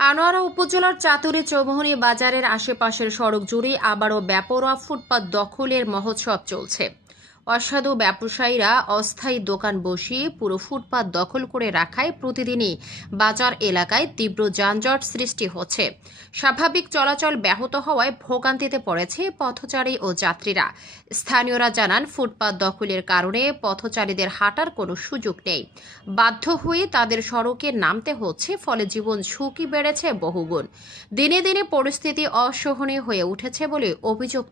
আনোয়ারা উপজেলার চাতুরী চৌমুহনী বাজারের আশেপাশের সড়ক জুড়ে আবারও বেপরোয়া ফুটপাত দখলের মহোৎসব চলছে। অসাধু ব্যবসায়ীরা অস্থায়ী দোকান বসিয়ে পুরো ফুটপাত দখল করে রাখায় প্রতিদিনই বাজার এলাকায় তীব্র যানজট সৃষ্টি হচ্ছে। স্বাভাবিক চলাচল ব্যাহত হওয়ায় ভোগান্তিতে পড়েছে পথচারী ও যাত্রীরা। স্থানীয়রা জানান, ফুটপাত দখলের কারণে পথচারীদের হাঁটার কোনো সুযোগ নেই। বাধ্য হয়ে তাদের সড়কে নামতে হচ্ছে, ফলে জীবন ঝুঁকি বেড়েছে বহুগুণ। দিনে দিনে পরিস্থিতি অসহনীয় হয়ে উঠেছে বলে অভিযোগ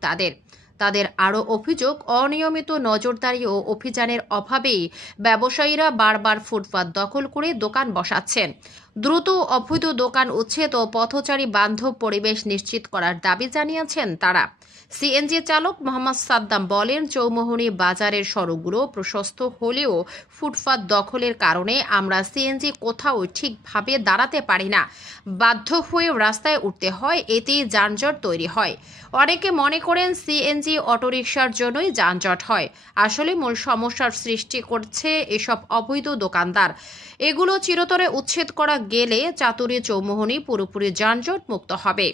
তাদের আরও অভিযোগ, অনিয়মিত নজরদারি ও অভিযানের অভাবেই ব্যবসায়ীরা বারবার ফুটপাত দখল করে দোকান বসাচ্ছেন। দ্রুত অবৈধ দোকান উচ্ছেদ ও পথচারী বান্ধব পরিবেশ নিশ্চিত করার দাবি জানিয়েছেন তারা। সিএনজি চালক মোহাম্মদ সাদ্দাম বলেন, চৌমুহনী বাজারের সড়কগুলো প্রশস্ত হলেও ফুটপাত দখলের কারণে আমরা সিএনজি কোথাও ঠিকভাবে দাঁড়াতে পারি না। বাধ্য হয়ে রাস্তায় উঠতে হয়, এতেই যানজট তৈরি হয়। অনেকে মনে করেন সিএনজি অটোরিকশার জন্যই যানজট হয়। আসলে মূল সমস্যার সৃষ্টি করছে এসব অবৈধ দোকানদার। এগুলো চিরতরে উচ্ছেদ করা গেলে চাতুরী চৌমুহনী পুরোপুরি যানজট মুক্ত হবে।